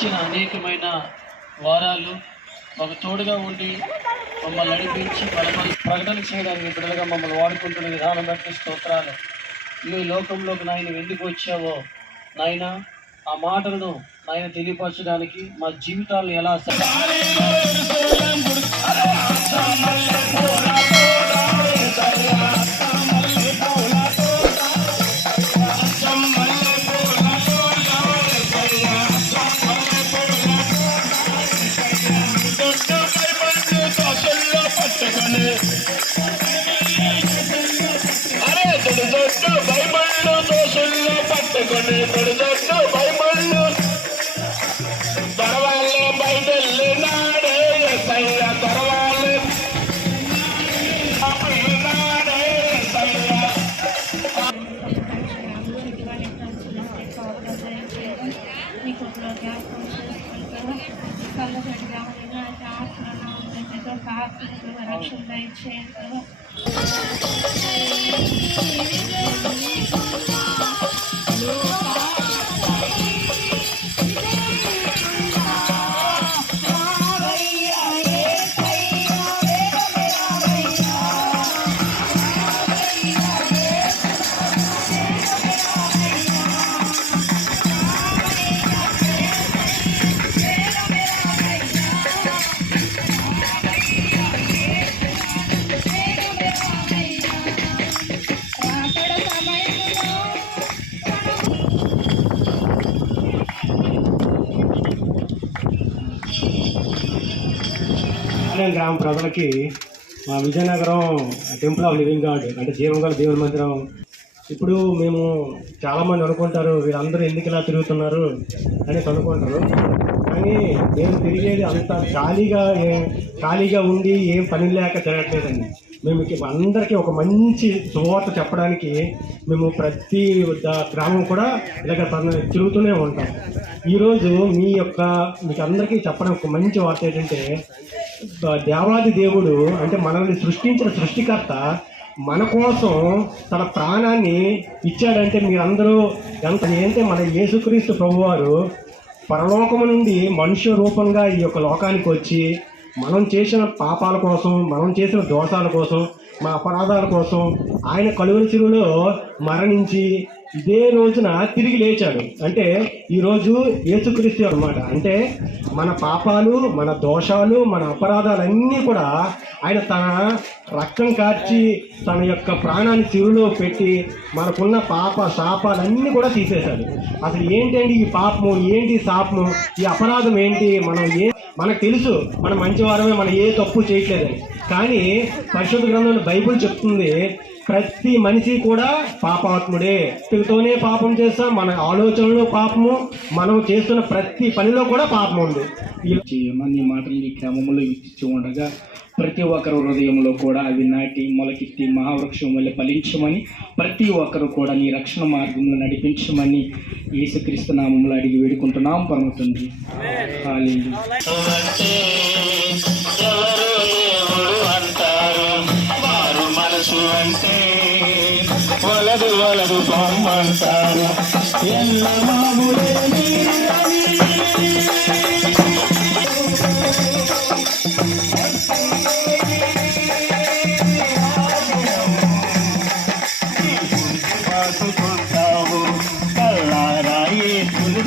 గడిచిన అనేకమైన వారాలు మాకు తోడుగా ఉండి మమ్మల్ని నడిపించి బలపరి ప్రకటన చేయడానికి బిడ్డలుగా మమ్మల్ని వాడుకుంటున్న విధానం బట్టి స్తోత్రాలు. ఈ లోకంలోకి నాయన ఎందుకు వచ్చావో? నాయన ఆ మాటలను నాయన తెలియపరచడానికి మా జీవితాలను ఎలా రక్షణ ఇచ్చేయండి గ్రామ ప్రజలకి మా Vizianagaram temple of living god అంటే జీవంగల దేవుని మందిరం. ఇప్పుడు మేము చాలామంది అనుకుంటారు వీళ్ళందరూ ఎందుకు ఇలా తిరుగుతున్నారు అని అనుకుంటారు. కానీ మేము తిరిగేది అంత ఖాళీగా ఏ- ఖాళీగా ఉండి ఏం పని లేక తిరగట్లేదండి. మేము అందరికీ ఒక మంచి శుభవార్త చెప్పడానికి మేము ప్రతి గ్రామం కూడా ఇలాగ తిరుగుతూనే ఉంటాం. ఈరోజు మీ యొక్క మీకు అందరికీ చెప్పడం ఒక మంచి వార్త ఏంటంటే దేవాది దేవుడు అంటే మనల్ని సృష్టించిన సృష్టికర్త మన కోసం తన ప్రాణాన్ని ఇచ్చాడంటే మీరందరూ ఎంత ఏంటంటే మన యేసుక్రీస్తు ప్రభువారు పరలోకము నుండి మనుష్య రూపంగా ఈ యొక్క లోకానికి వచ్చి మనం చేసిన పాపాల కోసం మనం చేసిన దోషాల కోసం మా అపరాధాల కోసం ఆయన కలువరి చెరువులో మరణించి ఇదే రోజున తిరిగి లేచాడు. అంటే ఈరోజు యేసుక్రీస్తు అనమాట అంటే మన పాపాలు మన దోషాలు మన అపరాధాలన్నీ కూడా ఆయన తన రక్తం కార్చి తన యొక్క ప్రాణాన్ని చిరులో పెట్టి మనకున్న పాప శాపాలన్నీ కూడా తీసేశాడు. అసలు ఏంటండి ఈ పాపము? ఏంటి శాపము? ఈ అపరాధం ఏంటి? మనం ఏ మనకు తెలుసు మనం మంచివారమే మనం ఏ తప్పు చేయట్లేదని. కానీ పరిశుద్ధ గ్రంథంలో బైబిల్ చెప్తుంది ప్రతి మనిషి కూడా పాపాత్ముడే. తోనే పాపం చేస్తాం మన ఆలోచనలో పాపము మనం చేస్తున్న ప్రతి పనిలో కూడా పాపం ఉంది. చేయమని మాటలు ఈ క్రమంలో ఇచ్చి ఉండగా ప్రతి ఒక్కరు హృదయంలో కూడా అవి నాటి మొలకెత్తి మహావృక్షం వల్ల ఫలించమని ప్రతి ఒక్కరు కూడా నీ రక్షణ మార్గంలో నడిపించమని యేసుక్రీస్తు నామంలో అడిగి వేడుకుంటున్నాం పరమ వలదు పొమ్మంటారు ఎల్ల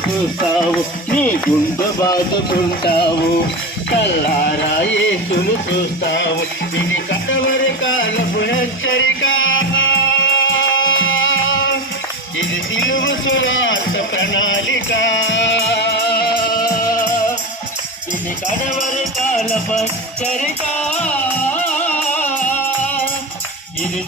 చూస్తావు నీ గుండె బాదుకుంటావు కల్లారా ఏసులు చూస్తావు ఇది కటవరి కాలపు హెచ్చరిక. కడవరి కాలపు హెచ్చరిక ఇది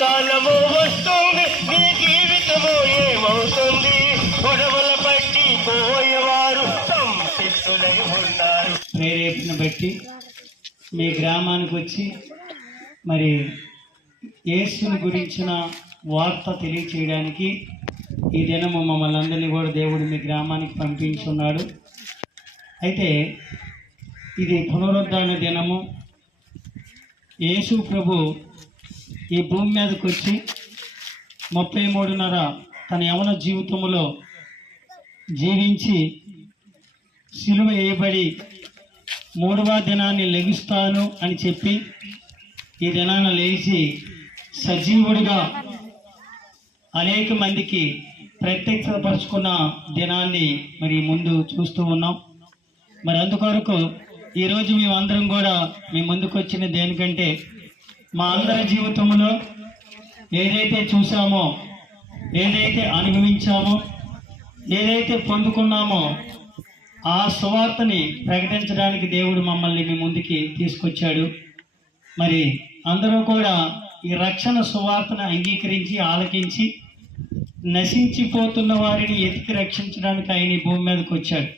కాలము వస్తుంది నీ జీవితము ఏమవుతుంది? గొడవల పట్టి పోయేవారు సంసిద్ధులై ఉన్నారు. ప్రేరేపణ బట్టి మీ గ్రామానికి వచ్చి మరి యేసుని గురించిన వార్త తెలియచేయడానికి ఈ దినము మమ్మల్ని అందరినీ కూడా దేవుడు మీ గ్రామానికి పంపించున్నాడు. అయితే ఇది పునరుద్ధరణ దినము. యేసు ప్రభు ఈ భూమి మీదకి వచ్చి ముప్పై మూడున్నర తన యవన జీవితంలో జీవించి సిలువ వేయబడి మూడవ దినాన్ని లెగుస్తాను అని చెప్పి ఈ దినాన లేచి సజీవుడిగా అనేక మందికి ప్రత్యక్షపరుచుకున్న దినాన్ని మరి ముందు చూస్తూ ఉన్నాం. మరి అందుకొరకు ఈరోజు మేమందరం కూడా మీ ముందుకు వచ్చిన దేనికంటే మా అందరి జీవితంలో ఏదైతే చూసామో ఏదైతే అనుభవించామో ఏదైతే పొందుకున్నామో ఆ సువార్తని ప్రకటించడానికి దేవుడు మమ్మల్ని మీ ముందుకి తీసుకొచ్చాడు. మరి అందరూ కూడా ఈ రక్షణ సువార్తను అంగీకరించి ఆలకించి నశించిపోతున్న వారిని ఎతికి రక్షించడానికి ఆయన భూమి మీదకి వచ్చాడు.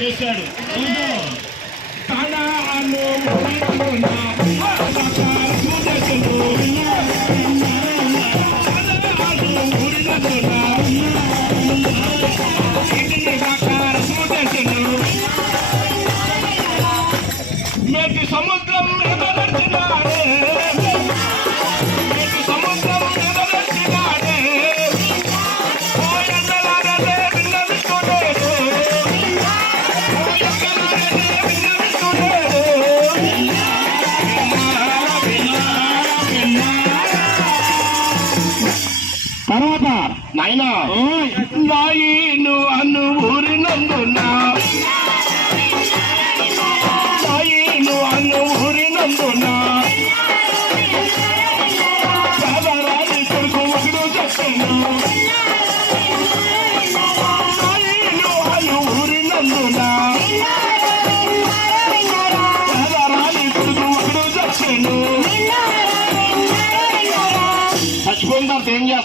చేశాడు. తాళాలు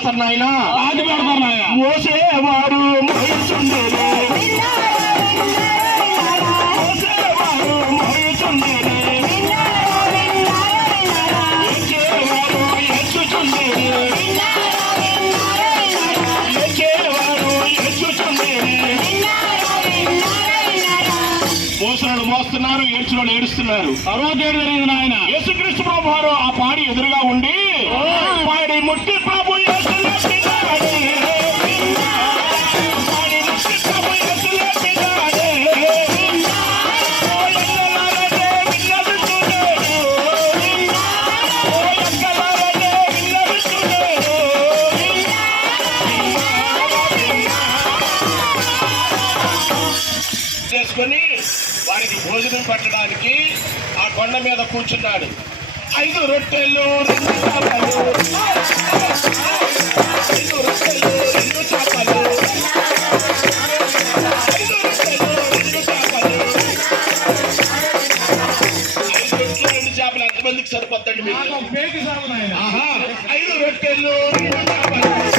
చేస్తారు నాయన. పెడతారు నాయన. మోసేవాడు మోసనాడు మోస్తున్నారు ఏడ్చినాడు ఏడుస్తున్నారు. తర్వాత ఏడు జరిగింది నాయన? యేసుక్రీస్తు ప్రభు వారు ఆ పాడి ఎదురుగా ఉండి పాడి ముట్టి భోజనం పెట్టడానికి ఆ కొండ మీద కూర్చున్నాడు. ఐదు రొట్టెలు రెండు చేపలు. ఐదు రొట్టెలు రెండు చేపలు. ఐదు రొట్టెలు రెండు చేపలు. ఐదు రొట్టెలు రెండు చేపలు. ఎంతమందికి సరిపోతండి మీకు? ఆహా, ఐదు రొట్టెలు రెండు చేపలు.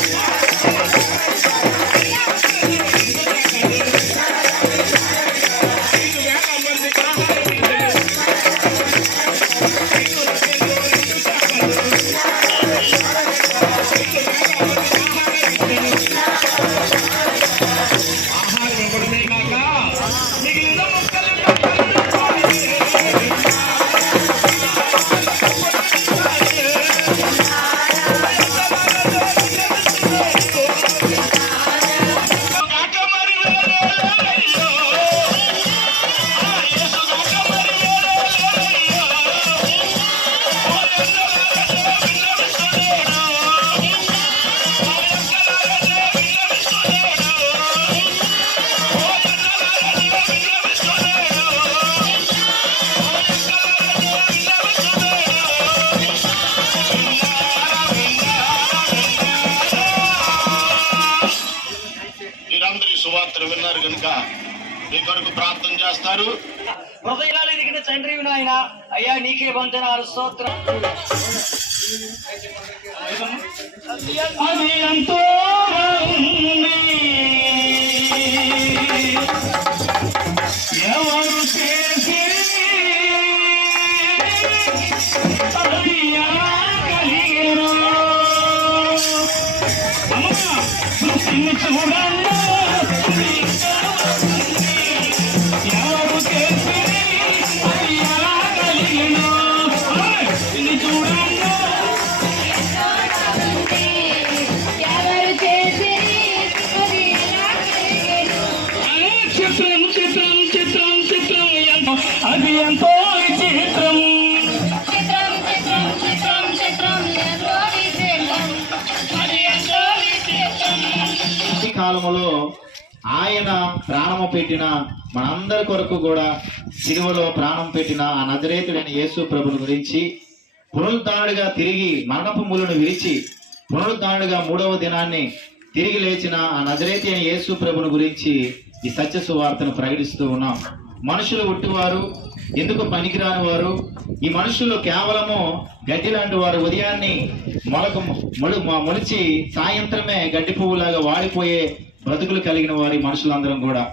ప్రార్థన చేస్తారు హృదయాలు ఎదిగిన తండ్రి నాయన అయ్యా నీకే వందనాలు స్తోత్రం అది ఎంతో. ఎవరు? అది కలిగెను? చూడండి. ఎంతో విచిత్రం కాలములో ఆయన ప్రాణము పెట్టిన మనందరి కొరకు కూడా సిలువలో ప్రాణం పెట్టిన ఆ నజరేతుడైన యేసు ప్రభుని గురించి పునరుద్ధానుడిగా తిరిగి మరణపు మూలను విరిచి పునరుద్ధానుడిగా మూడవ దినాన్ని తిరిగి లేచిన ఆ నజరేతి అయిన యేసు ప్రభుని గురించి ఈ సత్య సువార్తను ప్రకటిస్తూ ఉన్నాం. మనుషులు ఉట్టివారు ఎందుకు పనికిరాని వారు? ఈ మనుషులు కేవలము గడ్డి లాంటి వారు ఉదయాన్ని మొలక మొలు మొలిచి సాయంత్రమే గడ్డి పువ్వులాగా వాడిపోయే బ్రతుకులు కలిగిన వారి మనుషులందరం కూడా.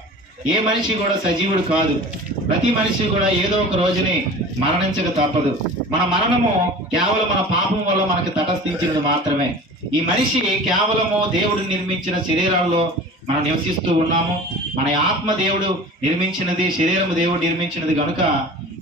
ఏ మనిషి కూడా సజీవుడు కాదు. ప్రతి మనిషి కూడా ఏదో ఒక రోజుని మరణించక తప్పదు. మన మరణము కేవలం మన పాపం వల్ల మనకు తటస్థించినది మాత్రమే. ఈ మనిషి కేవలము దేవుడు నిర్మించిన శరీరాల్లో మనం నివసిస్తూ ఉన్నాము. మన ఆత్మ దేవుడు నిర్మించినది శరీరము దేవుడు నిర్మించినది కనుక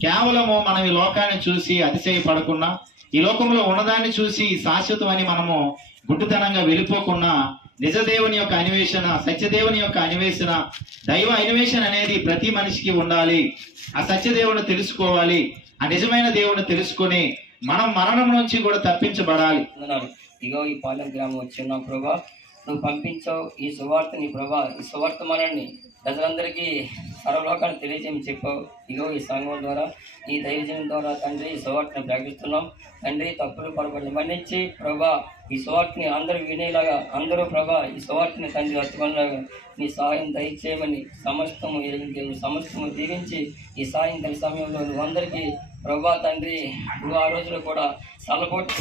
కేవలము మనం ఈ లోకాన్ని చూసి అతిశయపడకుండా ఈ లోకంలో ఉన్నదాన్ని చూసి శాశ్వతమని మనము గుడ్డుతనంగా వెళ్ళిపోకుండా నిజదేవుని యొక్క అన్వేషణ సత్యదేవుని యొక్క అన్వేషణ దైవ అన్వేషణ అనేది ప్రతి మనిషికి ఉండాలి. ఆ సత్యదేవుని తెలుసుకోవాలి. ఆ నిజమైన దేవుని తెలుసుకొని మనం మరణం నుంచి కూడా తప్పించబడాలి. ఇగో ఈ పాలెం గ్రామం వచ్చి ఉన్నాం ప్రభా నువ్వు పంపించావు ఈ సువార్తని ప్రభా ఈ సువార్తమానాన్ని ప్రజలందరికీ సర్వలోకాన్ని తెలియజేయమని చెప్పావు. ఇగో ఈ సంఘం ద్వారా ఈ దైవజనం ద్వారా తండ్రి ఈ సువార్తను ప్రకటిస్తున్నాం. తండ్రి తప్పులు పొరపాట్లు మన్నించి ప్రభా ఈ సువార్తని అందరూ వినేలాగా అందరూ ప్రభా ఈ సువార్తని తండ్రి అత్తుకునేలాగా నీ సహాయం దయచేయమని సమస్తము ఎరిగి సమస్తము దీవించి ఈ సాయంత్రం సమయంలో నువ్వు అందరికీ ప్రభా తండ్రి నువ్వు ఆ రోజులో కూడా సలపోటు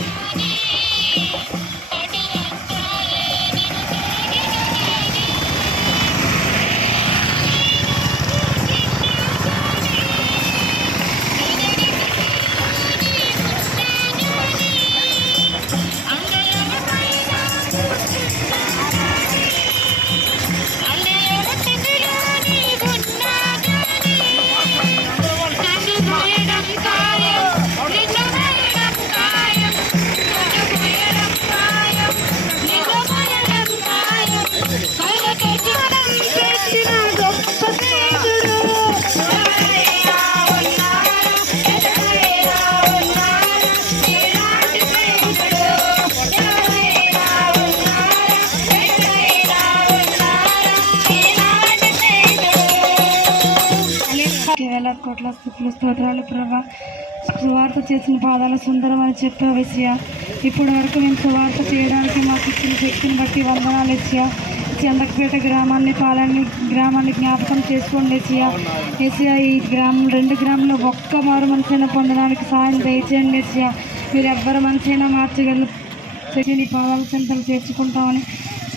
నీకు స్తోత్రాలు ప్రభా సువార్త చేసిన పాదాల సుందరం అని చెప్పే ఎస్య ఇప్పటి వరకు మేము సువార్త చేయడానికి మాకు ఇచ్చిన శక్తిని బట్టి వందనాలు ఎస్య చందకపేట గ్రామాన్ని పాలని గ్రామాన్ని జ్ఞాపకం చేసుకోండి ఎసియా ఎసియా ఈ గ్రామం రెండు గ్రామంలో ఒక్క మారు మనసైనా పొందడానికి సాయం దయచేయండి ఎసియా మీరు ఎవ్వరు మనసైనా మార్చగలరు నీ పాదాల చెంతలు చేర్చుకుంటామని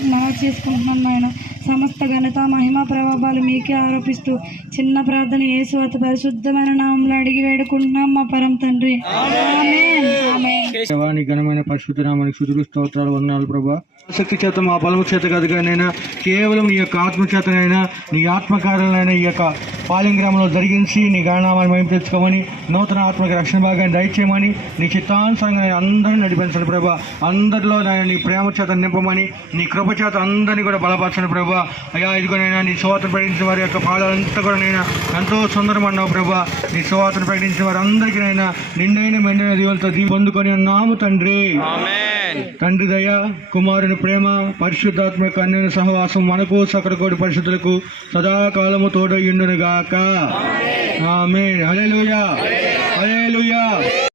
మనవి చేసుకుంటున్నాను నాయన. సమస్త ఘనత మహిమ ప్రభావాలు మీకే ఆరోపిస్తూ చిన్న ప్రార్థన యేసు అతి పరిశుద్ధమైన నామంలో అడిగి వేడుకుంటున్నాం మా పరం తండ్రి ఆమేన్. ఆమేన్. దేవా, నీ ఘనమైన పరిశుద్ధ నామానికి శుద్ధులు స్తోత్రాలు వందనాలు ప్రభా శక్తి చేత మా బలము చేత కదగానైనా కేవలం నీ యొక్క ఆత్మ చేతనైనా నీ ఆత్మకారులైనా ఈ యొక్క పాలెం గ్రామంలో జరిగించి నీ గణనామాన్ని మేము తెచ్చుకోమని నూతన ఆత్మకి రక్షణ భాగాన్ని దయచేయమని నీ చిత్తానుసారంగా అందరినీ నడిపించండి ప్రభా. అందరిలో నీ ప్రేమ చేత నింపమని నీ కృప చేత అందరినీ కూడా బలపరచండి ప్రభా. అయ్యా ఇదిగోనైనా నీ సువార్తను ప్రకటించిన వారి యొక్క పాదాలంతా కూడా నేను ఎంతో సుందరమన్నావు ప్రభా. నీ సువార్తను ప్రకటించిన వారందరికీ నైనా నిండైన మెండైన దీవులతో దీ పొందుకొని ఉన్నాము తండ్రి. తండ్రి దయ కుమారుని ప్రేమ పరిశుద్ధాత్మక కన్యన సహవాసం మనకు సకరకోటి పరిశుద్ధులకు సదాకాలము తోడయుండును గాక ఆమె హలే హల్లెలూయా.